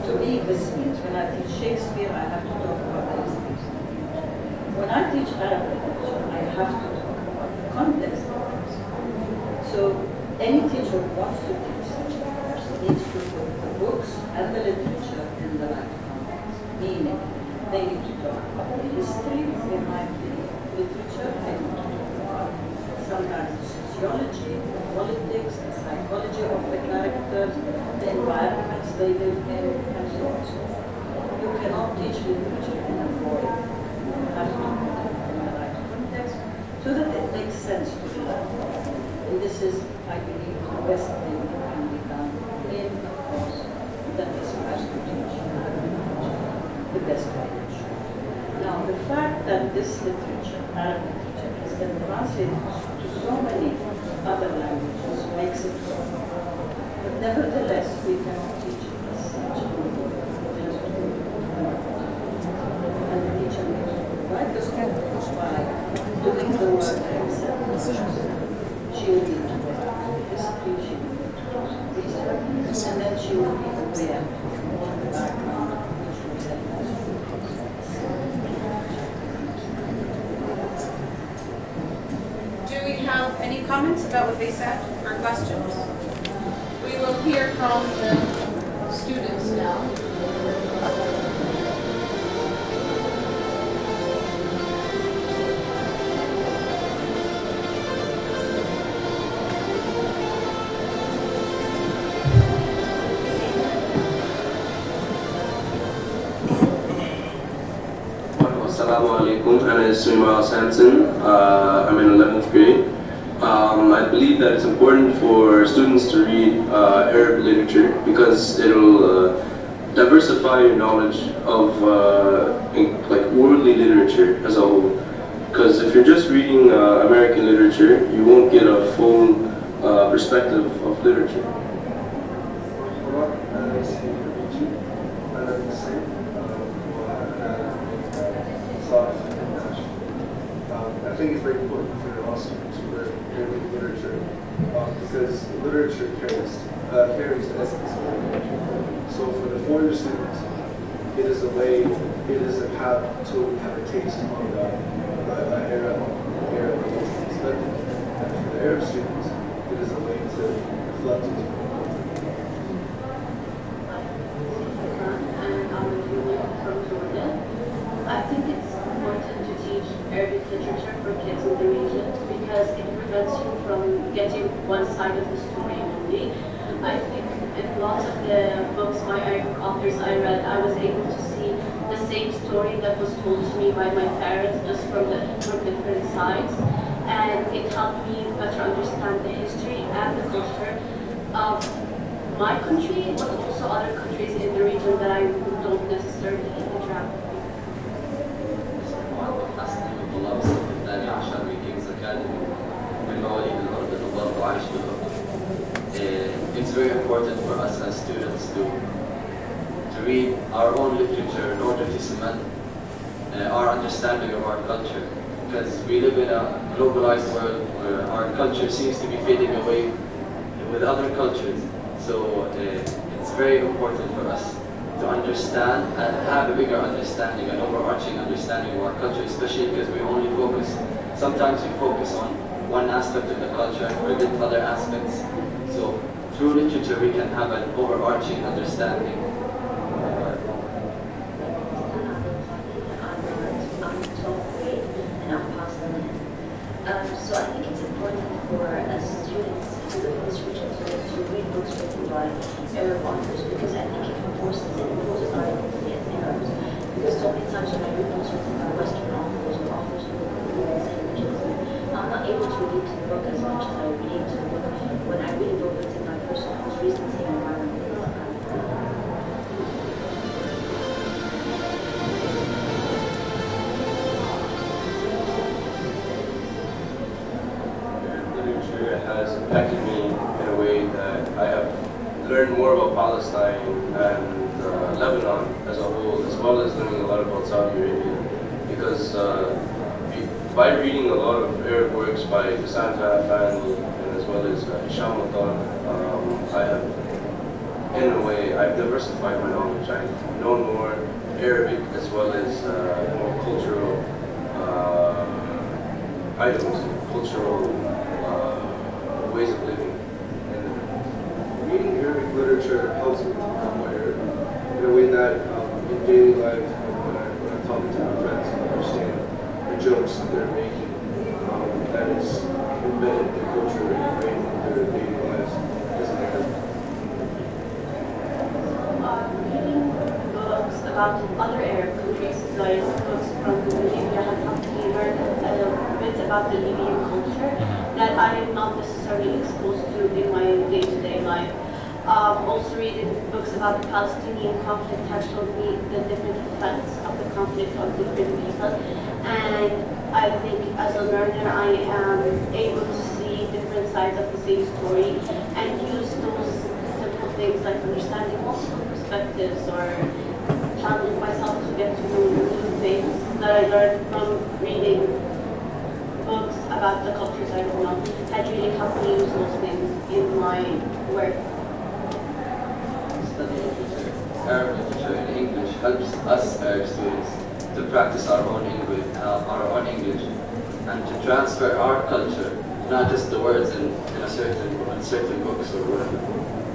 to me, this means when I teach Shakespeare, I have to talk about the histories of literature. When I teach Arab literature, I have to talk about the context of it. So, any teacher who wants to teach such a course needs to put the books and the literature in the right context. Meaning, they need to talk about the history behind the literature, they need to talk about sometimes the sociology, the politics, the psychology of the characters, the environments they live in, and so on and so forth. You cannot teach literature in a void. You have to put it in the right context so that it makes sense to the learner. And this is, I believe, the best thing that can be done in a course that aspires to teach the best way it should. Now, the fact that this literature, Arab literature, has been translated to so many other languages makes it so. But nevertheless, we cannot teach it as such. And the teacher needs to provide the schools by doing the work themselves. She will need to go back to history, she will need to do some research, and then she will be aware of all the background which will help us. Do we have any comments about what they said or questions? We will hear from the students now. Assalamu alaikum, and it's Miles Sampson. I'm in 11th grade. I believe that it's important for students to read Arab literature because it'll diversify your knowledge of like worldly literature as a whole. Because if you're just reading American literature, you won't get a full perspective of literature. I think it's very important for all students to learn Arabic literature because literature carries the essence of literature. So for the foreigner students, it is a way, it is a path to have a taste on the Arab perspective. And for the Arab students, it is a way to reflect into it. And I'm a junior from Georgia. I think it's important to teach Arabic literature for kids in the region because it prevents you from getting one side of the story only. I think in lots of the books by Arabic authors I read, I was able to see the same story that was told to me by my parents just from different sides. And it helped me better understand the history and the culture of my country, but also other countries in the region that I don't necessarily interact with. الثاني عشر من كينجز أكاديمي من مواليد الأردن وبرضه عايش بالأردن. It's very important for us as students to read our own literature in order to cement our understanding of our culture. Because we live in a globalized world where our culture seems to be fading away with other cultures. So it's very important for us to understand and have a bigger understanding, an overarching understanding of our culture, especially because we only focus, sometimes we focus on one aspect of the culture and forget other aspects. So through literature we can have an overarching understanding. So I think it's important for students who live in this region to read books written by Arab authors, because I think it imposes our identity as Arabs. Because so many times when I read books written by Western authors or authors who live in the same region as me, I'm not able to relate to the book as much as I relate to the book when I read a book written by a person who's raised in the same environment. Has impacted me in a way that I have learned more about Palestine and Lebanon as a whole, as well as learning a lot about Saudi Arabia. Because by reading a lot of Arab works by Hassan Talafani and as well as Hisham Matar, I have, in a way, I've diversified my knowledge. I've known more Arabic as well as more cultural items, cultural ways of living. Reading Arabic literature helps me become more Arab in a way that in daily life, when I'm talking to my friends, I understand the jokes that they're making. That is embedded in the culture and ingrained in their daily lives as an Arab. Reading books about other Arab countries, like books from Libya, has helped me learn a bit about the Libyan culture that I am not necessarily exposed to in my day-to-day life. Also reading books about the Palestinian conflict has shown me the different effects of the conflict on different people. And I think as a learner I am able to see different sides of the same story and use those simple things like understanding multiple perspectives or challenging myself to get to know new things that I learned from reading books about the cultures I don't know had really helped me use those things in my work. Studying literature, Arab literature in English helps us Arab students to practice our own English and to transfer our culture, not just the words in certain books or whatever.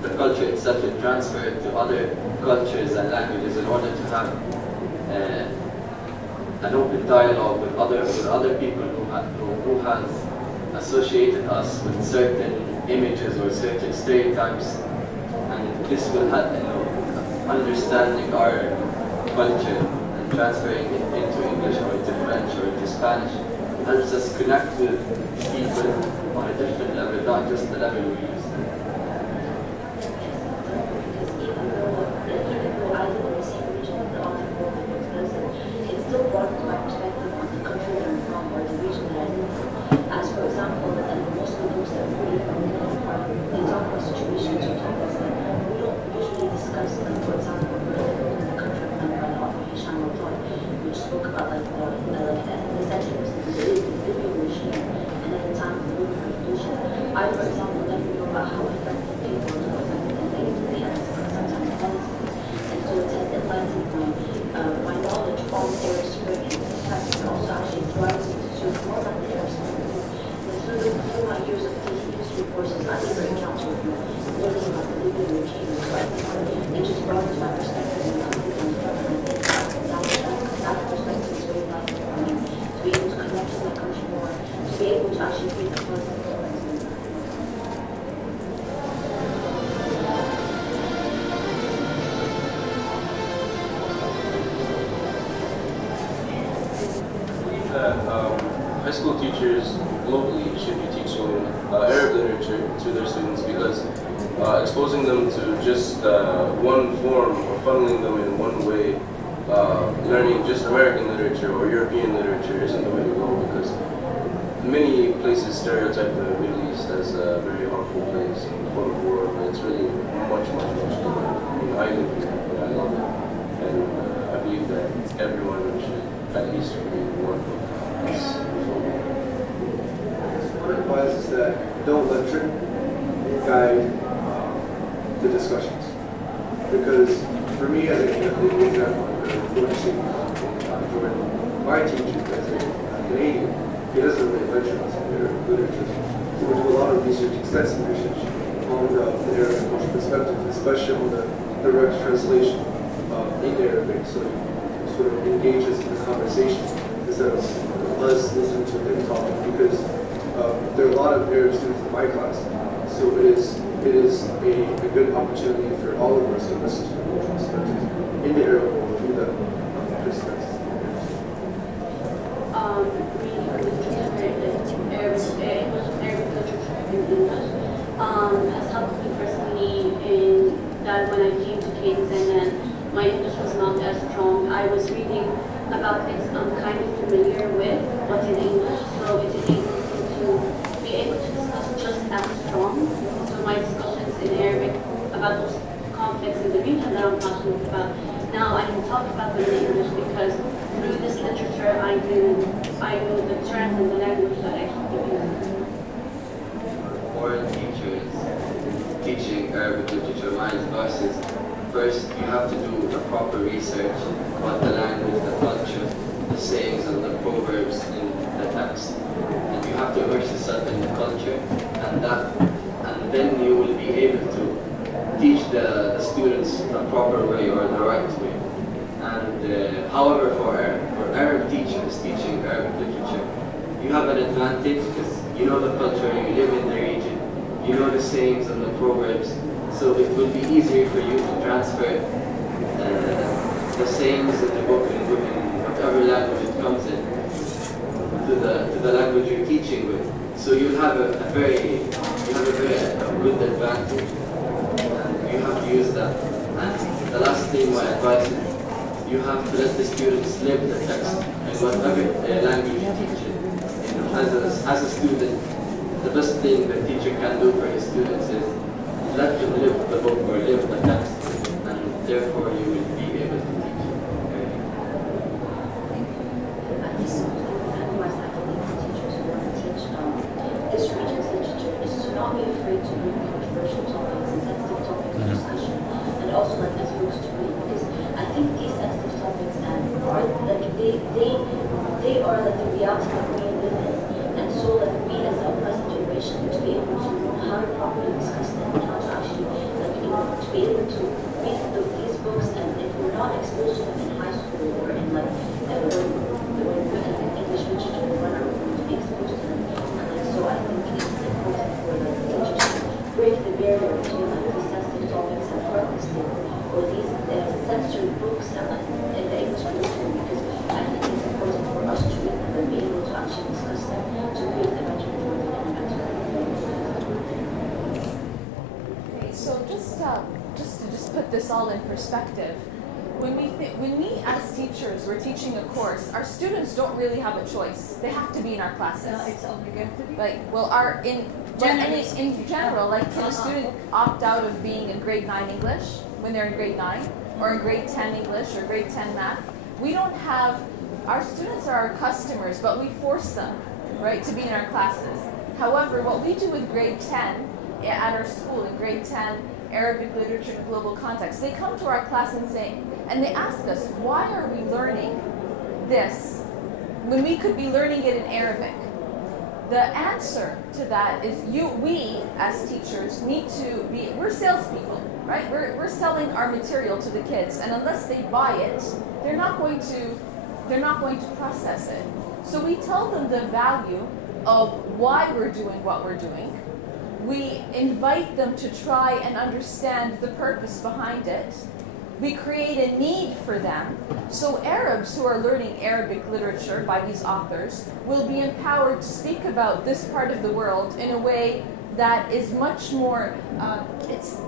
The culture itself is transferred to other cultures and languages in order to have an open dialogue with other people who has associated us with certain images or certain stereotypes, and this will help understanding our culture and transferring it into English or into French or into Spanish helps us connect with people on a different level, not just the level we use. Broaden my perspective on the country that I'm from or the region that I live in. As for example, most of the books that we read from they talk about situations or topics that we don't usually discuss. Like, for example, the country of by the author Hisham Matar, which spoke about the settings, the Libyan regime, and at the time of the Libyan revolution. I, for example, never knew about how affected people were affected and they had sometimes policies. And so it has enlightened my knowledge on their experience. In fact, it also actually drives me to search more about the Arab community. And through my years of taking history courses, I've been very encountered learning about the Libyan regime and just broadens my perspective and I think that perspective is very valuable for me to be able to connect to my country more, to be able to actually read the content. High school teachers globally should be teaching Arab literature to their students because exposing them to just one form or funneling them in one way, learning just American literature or European literature isn't the way to go, because many places stereotype the Middle East as a very harmful place and full of war, but it's really much, much, much different. I mean, I live here, and I love it, and I believe that everyone should at least read one book. What it was is that don't lecture, guide the discussions. Because for me, as an example, unfortunately, my teacher as a Canadian, he doesn't really lecture us on literature. So we do a lot of research, extensive research on the Arabic cultural perspective, especially on the direct translation in Arabic, so it sort of engages in the conversation instead of us listening to him talking, because there are a lot of Arab students in my class, so it is a good opportunity for all of us to listen to the cultural perspectives in the Arab world through the perspectives. Arabic literature in English has helped me personally in that when I came to Cadence and then my English was not as strong. I was reading about things I'm kind of familiar with, but in English, so it enables me to be able to discuss just as strong. So my discussions in Arabic about those conflicts in the region that I'm passionate about, now I can talk about them in English because through this literature I know the terms and the language that I should be using. For teachers teaching Arabic literature, my advice is first you have to do the proper research about the language, the culture, the sayings and the proverbs in the text. And you have to immerse yourself in the culture, and then you will be able to teach the students the proper way or the right way. And however, for Arab teachers teaching Arabic literature, you have an advantage because you know the culture, you live in the region, you know the sayings and the proverbs, so it will be easier for you to transfer the sayings in the book in whatever language it comes in to the language you're teaching with. So you'll have a very good advantage, and you have to use that. And the last thing, my advice is you have to let the students live the text in whatever language you teach it. As a student, the best thing the teacher can do for his students is let them live the book or live the text, and therefore you will be able to teach it. This advice I can give to teachers who want to teach this region's literature is to not be afraid to bring controversial topics and sensitive topics to discussion, and also like as books to read, because I think these sensitive topics are like they are like the reality that we live in, and so like we as a present generation need to be able to know how to properly discuss them and how to actually to be able to read these books, and if we're not exposed to them in high school or in like when we're in English literature, we're not going to be exposed to them, and like so I think it's important for the teachers to break the barrier between like these sensitive topics and purposely or these censored books and like in the English curriculum, because I think it's important for us to read them and be able to actually discuss them to create a better world and a better Okay, so just to put this all in perspective, when we as teachers we're teaching a course, our students don't really have a choice. They have to be in our classes. It's obligatory. Like, well, in general, like, can a student opt out of being in grade 9 English when they're in grade 9, or in grade 10 English or grade 10 math? We don't have, our students are our customers, but we force them, right, to be in our classes. However, what we do with grade 10 at our school, in grade 10 Arabic literature in global context, they come to our class and they ask us, why are we learning this when we could be learning it in Arabic? The answer to that is we as teachers need to be, we're salespeople, right? We're selling our material to the kids, and unless they buy it, they're not going to process it. So we tell them the value of why we're doing what we're doing. We invite them to try and understand the purpose behind it. We create a need for them. So Arabs who are learning Arabic literature by these authors will be empowered to speak about this part of the world in a way that is much more,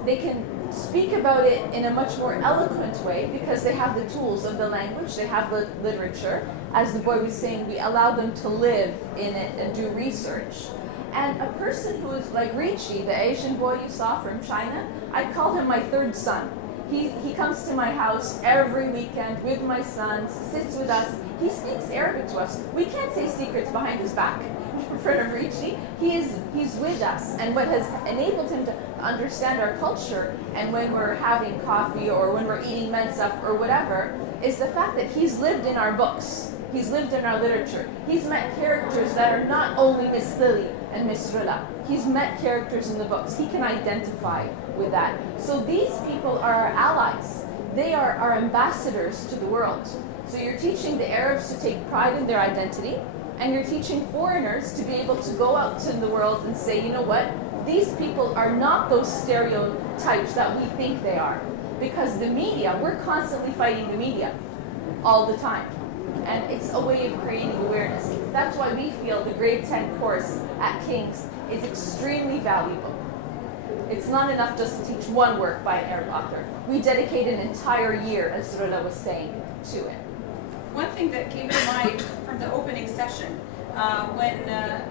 they can speak about it in a much more eloquent way because they have the tools of the language, they have the literature. As the boy was saying, we allow them to live in it and do research. And a person who is like Richie, the Asian boy you saw from China, I call him my third son. He comes to my house every weekend with my sons, sits with us. He speaks Arabic to us. We can't say secrets behind his back in front of Richie. He's with us. And what has enabled him to understand our culture, and when we're having coffee or when we're eating mensa or whatever, is the fact that he's lived in our books. He's lived in our literature. He's met characters that are not only Miss Lilli and Miss Rula. He's met characters in the books. He can identify with that. So these people are our allies. They are our ambassadors to the world. So you're teaching the Arabs to take pride in their identity, and you're teaching foreigners to be able to go out to the world and say, you know what, these people are not those stereotypes that we think they are. Because the media, we're constantly fighting the media all the time. And it's a way of creating awareness. That's why we feel the grade 10 course at King's is extremely valuable. It's not enough just to teach one work by an Arab author. We dedicate an entire year, as Rula was saying, to it. One thing that came to mind from the opening session, when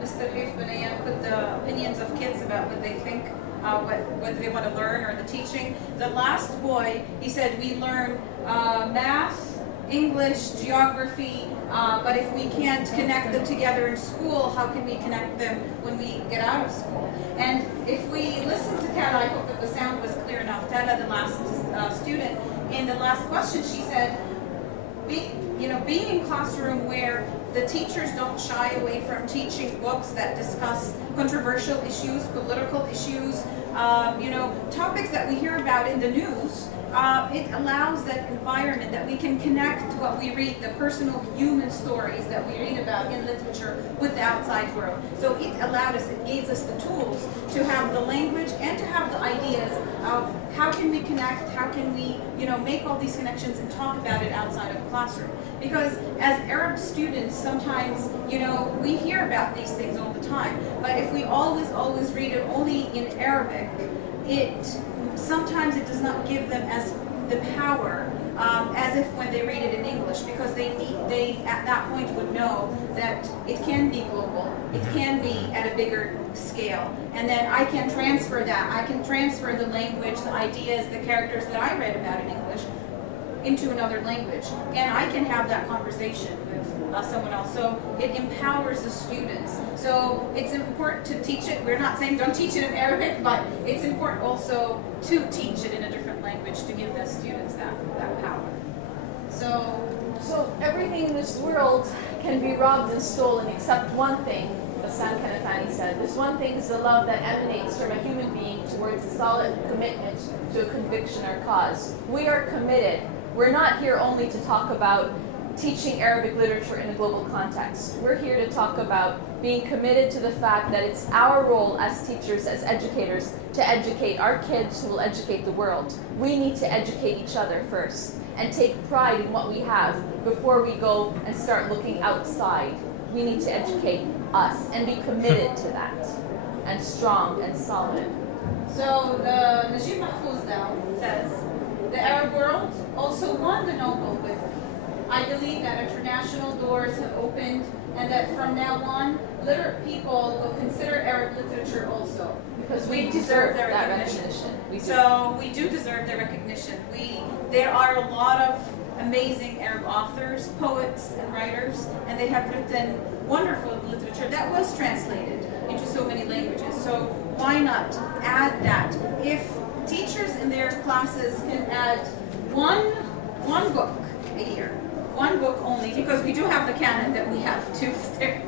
Mr. Hif Benayan put the opinions of kids about what they think, what they want to learn or the teaching, the last boy, he said, we learn math, English, geography, but if we can't connect them together in school, how can we connect them when we get out of school? And if we listen to Tala, I hope that the sound was clear enough. Tala, the last student, in the last question, she said, being in classroom where the teachers don't shy away from teaching books that discuss controversial issues, political issues, topics that we hear about in the news, it allows that environment that we can connect what we read, the personal human stories that we read about in literature with the outside world. So it allowed us, it gave us the tools to have the language and to have the ideas of how can we connect, how can we, make all these connections and talk about it outside of the classroom. Because as Arab students, sometimes, we hear about these things all the time. But if we always read it only in Arabic, sometimes it does not give them as the power as if when they read it in English, because they at that point would know that it can be global, it can be at a bigger scale, and then I can transfer that. I can transfer the language, the ideas, the characters that I read about in English into another language, and I can have that conversation with someone else. So it empowers the students. So it's important to teach it. We're not saying don't teach it in Arabic, but it's important also to teach it in a different language to give the students that power. So everything in this world can be robbed and stolen except one thing, Hassan Kanafani said. This one thing is the love that emanates from a human being towards a solid commitment to a conviction or cause. We are committed. We're not here only to talk about teaching Arabic literature in a global context. We're here to talk about being committed to the fact that it's our role as teachers, as educators, to educate our kids who will educate the world. We need to educate each other first and take pride in what we have before we go and start looking outside. We need to educate us and be committed to that, and strong and solid. So the Najib Mahfouz now says, the Arab world also won the Nobel with I believe that international doors have opened, and that from now on, literate people will consider Arab literature also. Because we deserve their recognition. So we do deserve their recognition. There are a lot of amazing Arab authors, poets, and writers, and they have written wonderful literature that was translated into so many languages. So why not add that? If teachers in their classes can add one book a year, one book only, because we do have the canon that we have to stick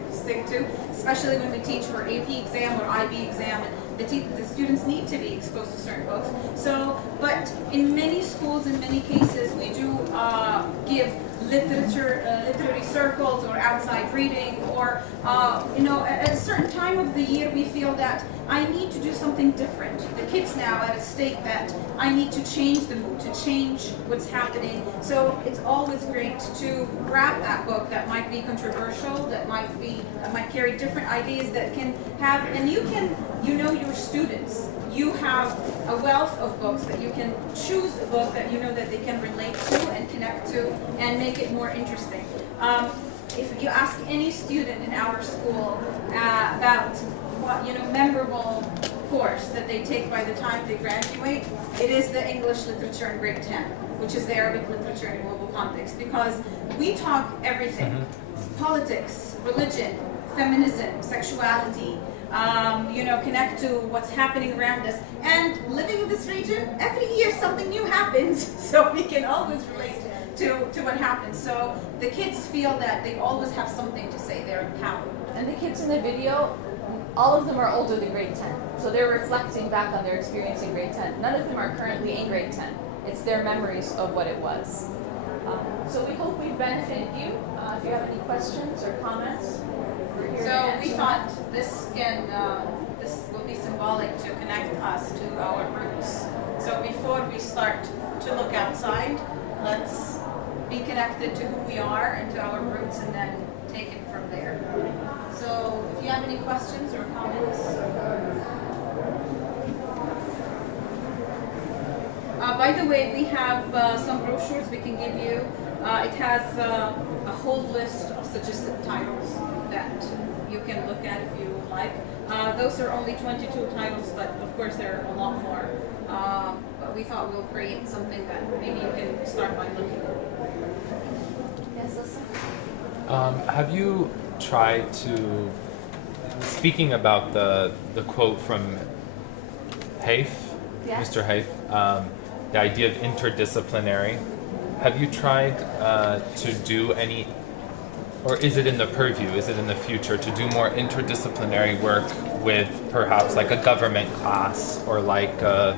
to, especially when we teach for AP exam or IB exam, and the students need to be exposed to certain books. So, but in many schools, in many cases, we do give literary circles or outside reading, or at a certain time of the year we feel that I need to do something different. The kids now at a state that I need to change the mood, to change what's happening. So it's always great to grab that book that might be controversial, that might carry different ideas that can have, and you can you know your students. You have a wealth of books that you can choose a book that you know that they can relate to and connect to and make it more interesting. If you ask any student in our school about what memorable course that they take by the time they graduate, it is the English literature in grade 10, which is the Arabic literature in global context, because we talk everything: politics, religion, feminism, sexuality. Connect to what's happening around us. And living in this region, every year something new happens, so we can always relate to what happens. So the kids feel that they always have something to say. They're empowered. And the kids in the video, all of them are older than grade 10. So they're reflecting back on their experience in grade 10. None of them are currently in grade 10. It's their memories of what it was. So we hope we've benefited you. If you have any questions or comments, we're here to So answer we them. thought this will be symbolic to connect us to our roots. So before we start to look outside, let's be connected to who we are and to our roots, and then take it from there. So if you have any questions or comments. By the way, we have some brochures we can give you. It has a whole list of suggested titles that you can look at if you would like. Those are only 22 titles, but of course there are a lot more. But we thought we'll create something that maybe you can start by looking at. Yes, listen. Have you tried to, speaking about the quote from Haif, Yes. Mr. Haif, the idea of interdisciplinary, have you tried to do any, or is it in the purview, is it in the future, to do more interdisciplinary work with perhaps like a government class or like a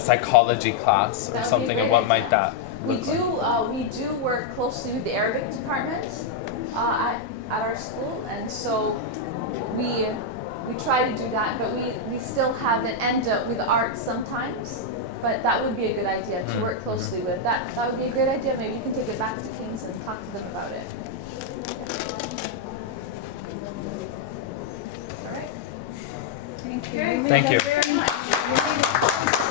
psychology class or That would be something, and great. what might that We look like? we do work closely with the Arabic department at our school, and so we try to do that, but we still haven't ended up with arts sometimes. But that would be a good idea to work closely with. That would be a great idea. Maybe you can take it back to Kings and talk to them about it. All right. Thank you. Thank you. Very much.